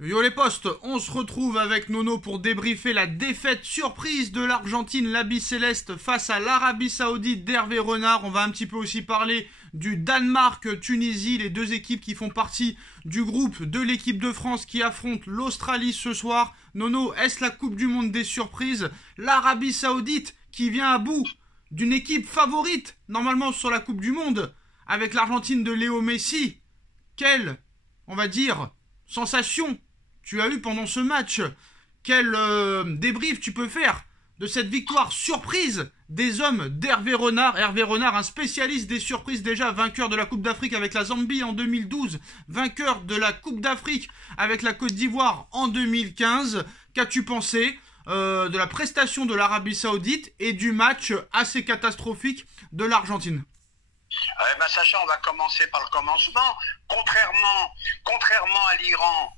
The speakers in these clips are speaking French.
Yo les postes, on se retrouve avec Nono pour débriefer la défaite surprise de l'Argentine, l'Habit Céleste face à l'Arabie Saoudite d'Hervé Renard. On va un petit peu aussi parler du Danemark-Tunisie, les deux équipes qui font partie du groupe de l'équipe de France qui affronte l'Australie ce soir. Nono, est-ce la Coupe du Monde des surprises? L'Arabie Saoudite qui vient à bout d'une équipe favorite, normalement sur la Coupe du Monde, avec l'Argentine de Léo Messi. Quelle, on va dire, sensation tu as eu pendant ce match? Quel débrief tu peux faire de cette victoire surprise des hommes d'Hervé Renard? Hervé Renard, un spécialiste des surprises déjà, vainqueur de la Coupe d'Afrique avec la Zambie en 2012, vainqueur de la Coupe d'Afrique avec la Côte d'Ivoire en 2015. Qu'as-tu pensé de la prestation de l'Arabie Saoudite et du match assez catastrophique de l'Argentine? Sacha, on va commencer par le commencement. Contrairement à l'Iran,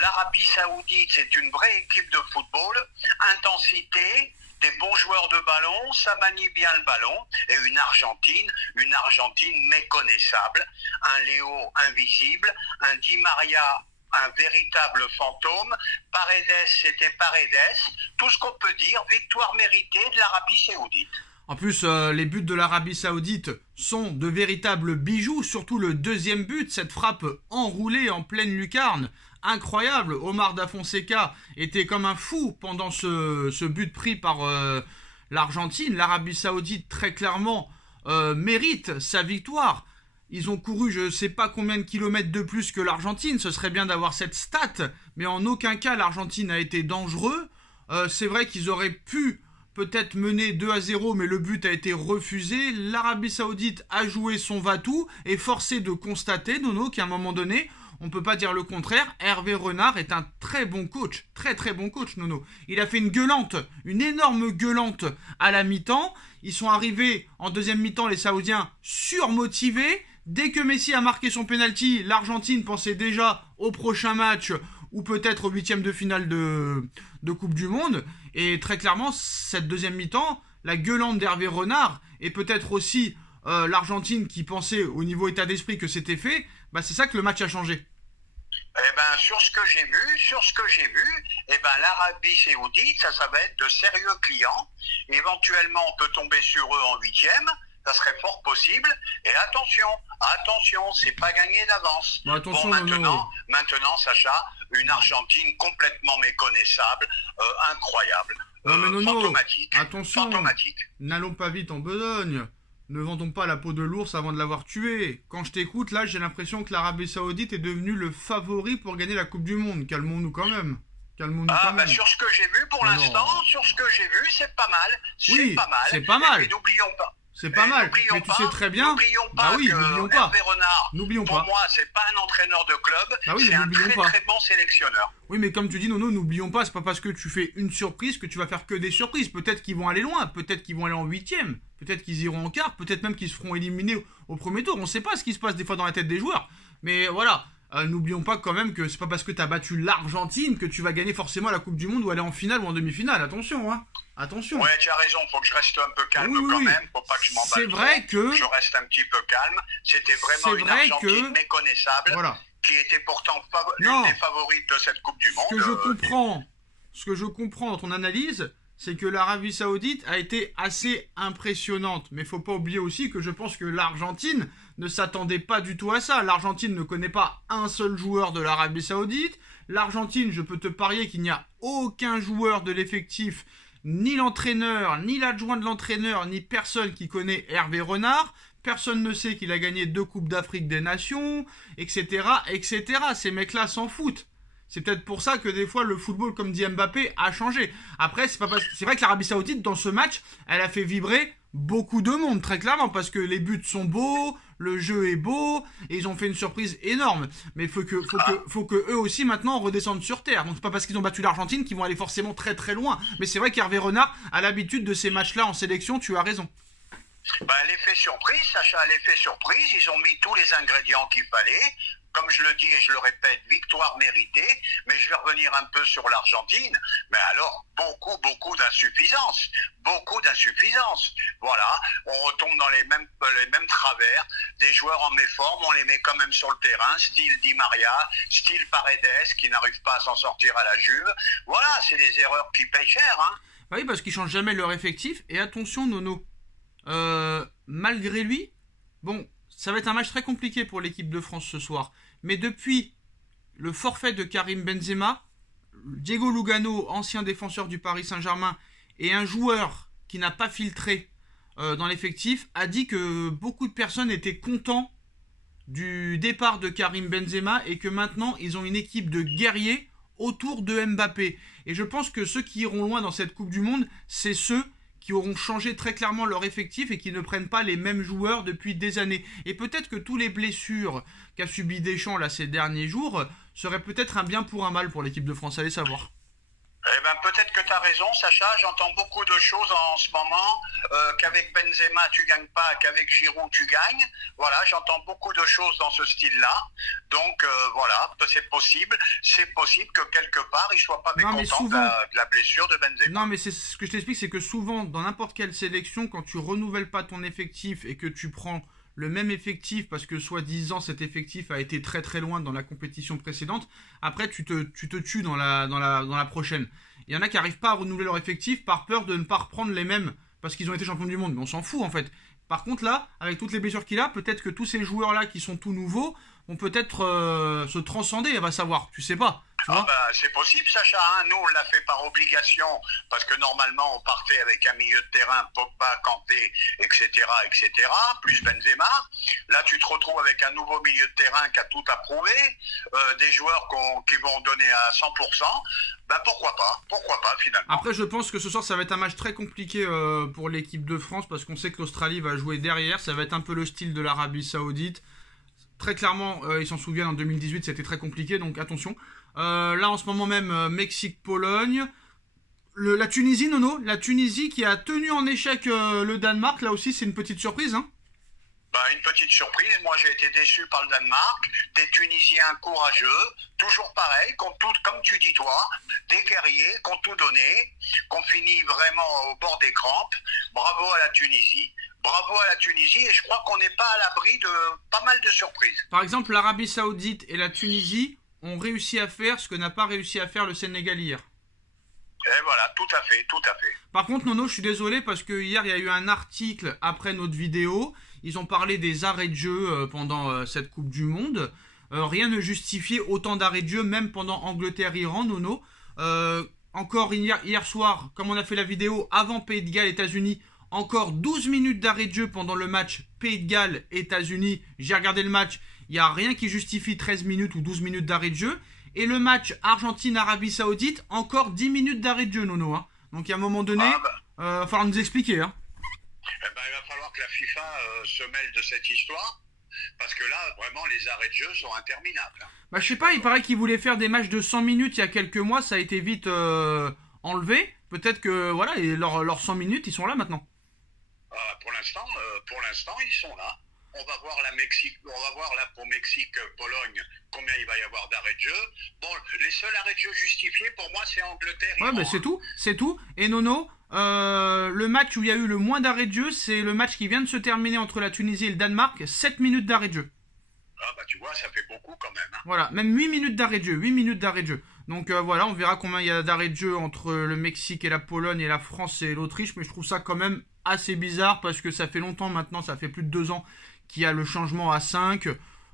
l'Arabie Saoudite, c'est une vraie équipe de football. Intensité, des bons joueurs de ballon, ça manie bien le ballon. Et une Argentine méconnaissable. Un Léo invisible, un Di Maria, un véritable fantôme. Paredes, c'était Paredes. Tout ce qu'on peut dire, victoire méritée de l'Arabie Saoudite. En plus, les buts de l'Arabie Saoudite sont de véritables bijoux, surtout le deuxième but, cette frappe enroulée en pleine lucarne, incroyable. Omar Da Fonseca était comme un fou pendant ce but pris par l'Argentine. L'Arabie Saoudite, très clairement, mérite sa victoire. Ils ont couru je ne sais pas combien de kilomètres de plus que l'Argentine, ce serait bien d'avoir cette stat, mais en aucun cas l'Argentine a été dangereux. C'est vrai qu'ils auraient pu peut-être mené 2-0, mais le but a été refusé. L'Arabie Saoudite a joué son va-tout et forcé de constater, Nono, qu'à un moment donné, on ne peut pas dire le contraire, Hervé Renard est un très bon coach, très très bon coach, Nono. Il a fait une gueulante, une énorme gueulante à la mi-temps. Ils sont arrivés en deuxième mi-temps, les Saoudiens, surmotivés. Dès que Messi a marqué son penalty, l'Argentine pensait déjà au prochain match ou peut-être au huitième de finale de Coupe du Monde. Et très clairement, cette deuxième mi-temps, la gueulante d'Hervé Renard, et peut-être aussi l'Argentine qui pensait au niveau état d'esprit que c'était fait, c'est ça que le match a changé. Sur ce que j'ai vu, l'Arabie Saoudite, ça va être de sérieux clients. Éventuellement, on peut tomber sur eux en huitième. Ça serait fort possible. Et attention, c'est pas gagné d'avance. Maintenant, Sacha, une Argentine complètement méconnaissable, incroyable, fantomatique. Attention, n'allons pas vite en besogne. Ne vendons pas la peau de l'ours avant de l'avoir tué. Quand je t'écoute, là, j'ai l'impression que l'Arabie Saoudite est devenue le favori pour gagner la Coupe du Monde. Calmons-nous quand même. Sur ce que j'ai vu pour l'instant, c'est pas mal. C'est pas mal. Et n'oublions pas. C'est pas mal, mais tu sais très bien. N'oublions pas. Hervé Renard, pour moi, c'est pas un entraîneur de club, c'est un très bon sélectionneur. Oui, mais comme tu dis, Nono, n'oublions pas, c'est pas parce que tu fais une surprise que tu vas faire que des surprises. Peut-être qu'ils vont aller loin, peut-être qu'ils vont aller en huitième, peut-être qu'ils iront en quart, peut-être même qu'ils se feront éliminer au premier tour. On sait pas ce qui se passe des fois dans la tête des joueurs. Mais voilà, n'oublions pas quand même que c'est pas parce que tu as battu l'Argentine que tu vas gagner forcément la Coupe du Monde ou aller en finale ou en demi-finale. Attention, hein. Attention. Ouais, tu as raison, faut que je reste un peu calme quand même, faut pas que je m'emballe. C'est vrai que je reste un petit peu calme. C'était vraiment une Argentine méconnaissable, qui était pourtant l'une des favorites de cette Coupe du Monde. Ce que je comprends dans ton analyse, c'est que l'Arabie Saoudite a été assez impressionnante. Mais faut pas oublier aussi que je pense que l'Argentine ne s'attendait pas du tout à ça. L'Argentine ne connaît pas un seul joueur de l'Arabie Saoudite. L'Argentine, je peux te parier qu'il n'y a aucun joueur de l'effectif, ni l'entraîneur, ni l'adjoint de l'entraîneur, ni personne qui connaît Hervé Renard. Personne ne sait qu'il a gagné 2 Coupes d'Afrique des Nations, etc., etc. Ces mecs-là s'en foutent. C'est peut-être pour ça que des fois le football, comme dit Mbappé, a changé. Après, c'est vrai que l'Arabie Saoudite, dans ce match, elle a fait vibrer beaucoup de monde, très clairement, parce que les buts sont beaux, le jeu est beau, et ils ont fait une surprise énorme. Mais faut que eux aussi maintenant redescendent sur terre. Donc c'est pas parce qu'ils ont battu l'Argentine qu'ils vont aller forcément très très loin. Mais c'est vrai qu'Hervé Renard a l'habitude de ces matchs-là en sélection, tu as raison. L'effet surprise, Sacha, l'effet surprise, ils ont mis tous les ingrédients qu'il fallait. comme je le dis et je le répète, victoire méritée, mais je vais revenir un peu sur l'Argentine, mais alors beaucoup d'insuffisance, voilà, on retombe dans les mêmes travers, des joueurs en méforme, on les met quand même sur le terrain, style Di Maria, style Paredes, qui n'arrivent pas à s'en sortir à la Juve, voilà, c'est des erreurs qui payent cher, hein. Oui, parce qu'ils changent jamais leur effectif, et attention Nono, malgré lui, bon, ça va être un match très compliqué pour l'équipe de France ce soir, mais depuis le forfait de Karim Benzema, Diego Lugano, ancien défenseur du Paris Saint-Germain, et un joueur qui n'a pas filtré dans l'effectif, a dit que beaucoup de personnes étaient contents du départ de Karim Benzema et que maintenant ils ont une équipe de guerriers autour de Mbappé. Et je pense que ceux qui iront loin dans cette Coupe du Monde, c'est ceux qui auront changé très clairement leur effectif et qui ne prennent pas les mêmes joueurs depuis des années. Et peut-être que tous les blessures qu'a subi Deschamps là ces derniers jours seraient peut-être un bien pour un mal pour l'équipe de France, allez savoir. Eh ben, peut-être que tu as raison, Sacha. J'entends beaucoup de choses en ce moment. Qu'avec Benzema, tu gagnes pas, qu'avec Giroud, tu gagnes. Voilà, j'entends beaucoup de choses dans ce style-là. Donc, voilà, c'est possible. C'est possible que quelque part, il ne soit pas mécontent de la blessure de Benzema. Non, mais c'est ce que je t'explique, c'est que souvent, dans n'importe quelle sélection, quand tu renouvelles pas ton effectif et que tu prends le même effectif parce que soi-disant cet effectif a été très très loin dans la compétition précédente, après tu te tues dans la prochaine. Il y en a qui n'arrivent pas à renouveler leur effectif par peur de ne pas reprendre les mêmes parce qu'ils ont été champions du monde, mais on s'en fout en fait. Par contre là, avec toutes les blessures qu'il a, peut-être que tous ces joueurs là qui sont tout nouveaux vont peut-être se transcender, va savoir, tu sais pas. C'est possible, Sacha. Hein. Nous, on l'a fait par obligation parce que normalement, on partait avec un milieu de terrain, Pogba, Kanté, etc., plus Benzema. Là, tu te retrouves avec un nouveau milieu de terrain qui a tout approuvé, des joueurs qui vont donner à 100%. Pourquoi pas finalement. Après, je pense que ce soir, ça va être un match très compliqué pour l'équipe de France parce qu'on sait que l'Australie va jouer derrière. Ça va être un peu le style de l'Arabie Saoudite. Très clairement, ils s'en souviennent, en 2018, c'était très compliqué, donc attention. Là, en ce moment même, Mexique-Pologne. La Tunisie, Nono, la Tunisie qui a tenu en échec le Danemark, là aussi, c'est une petite surprise, hein. Une petite surprise, moi j'ai été déçu par le Danemark, des Tunisiens courageux, toujours pareil, comme tu dis toi, des guerriers qui ont tout donné, qu'on finit vraiment au bord des crampes. Bravo à la Tunisie. Et je crois qu'on n'est pas à l'abri de pas mal de surprises. Par exemple, l'Arabie Saoudite et la Tunisie ont réussi à faire ce que n'a pas réussi à faire le Sénégal hier. Et voilà, tout à fait. Par contre, Nono, je suis désolé parce que hier, il y a eu un article après notre vidéo. Ils ont parlé des arrêts de jeu pendant cette Coupe du Monde. Rien ne justifiait autant d'arrêts de jeu, même pendant Angleterre-Iran, Nono. Encore hier soir, comme on a fait la vidéo avant Pays de Galles, États-Unis, encore 12 minutes d'arrêt de jeu pendant le match Pays de Galles, États-Unis. J'ai regardé le match, il n'y a rien qui justifie 13 minutes ou 12 minutes d'arrêt de jeu. Et le match Argentine-Arabie Saoudite, encore 10 minutes d'arrêt de jeu, Nono. Hein. Donc à un moment donné, il va falloir nous expliquer. Hein. Il va falloir que la FIFA se mêle de cette histoire, parce que là, vraiment, les arrêts de jeu sont interminables. Je sais pas, il paraît qu'ils voulaient faire des matchs de 100 minutes il y a quelques mois, ça a été vite enlevé. Peut-être que voilà, leurs 100 minutes, ils sont là maintenant. Pour l'instant, ils sont là. On va voir là pour Mexique-Pologne combien il va y avoir d'arrêts de jeu. Bon, les seuls arrêts de jeu justifiés pour moi c'est Angleterre. Ouais, mais c'est tout. Et Nono, le match où il y a eu le moins d'arrêts de jeu, c'est le match qui vient de se terminer entre la Tunisie et le Danemark, 7 minutes d'arrêt de jeu. Tu vois, ça fait beaucoup quand même. Hein. Voilà, même 8 minutes d'arrêt de jeu, Donc voilà, on verra combien il y a d'arrêts de jeu entre le Mexique et la Pologne et la France et l'Autriche, mais je trouve ça quand même assez bizarre parce que ça fait longtemps maintenant, ça fait plus de 2 ans qu'il y a le changement à 5.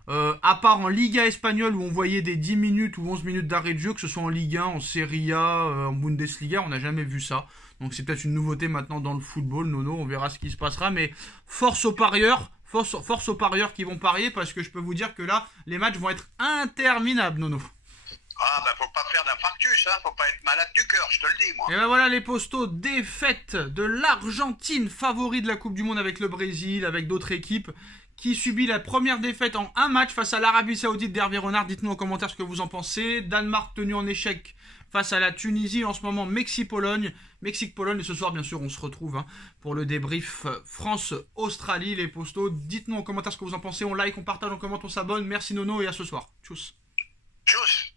À part en Liga espagnole où on voyait des 10 minutes ou 11 minutes d'arrêt de jeu, que ce soit en Ligue 1, en Serie A, en Bundesliga, on n'a jamais vu ça. Donc c'est peut-être une nouveauté maintenant dans le football, Nono, on verra ce qui se passera, mais force aux parieurs qui vont parier parce que je peux vous dire que là, les matchs vont être interminables, Nono. Faut pas faire d'infarctus, hein, faut pas être malade du cœur, je te le dis, moi. Et voilà les postos, défaite de l'Argentine, favori de la Coupe du Monde avec le Brésil, avec d'autres équipes, qui subit la première défaite en un match face à l'Arabie Saoudite d'Hervé Renard. Dites-nous en commentaire ce que vous en pensez. Danemark tenu en échec face à la Tunisie en ce moment, Mexique-Pologne. Mexique-Pologne, et ce soir, bien sûr, on se retrouve pour le débrief France-Australie, les postos. Dites-nous en commentaire ce que vous en pensez, on like, on partage, on commente, on s'abonne. Merci Nono et à ce soir. Tchuss. Tchuss.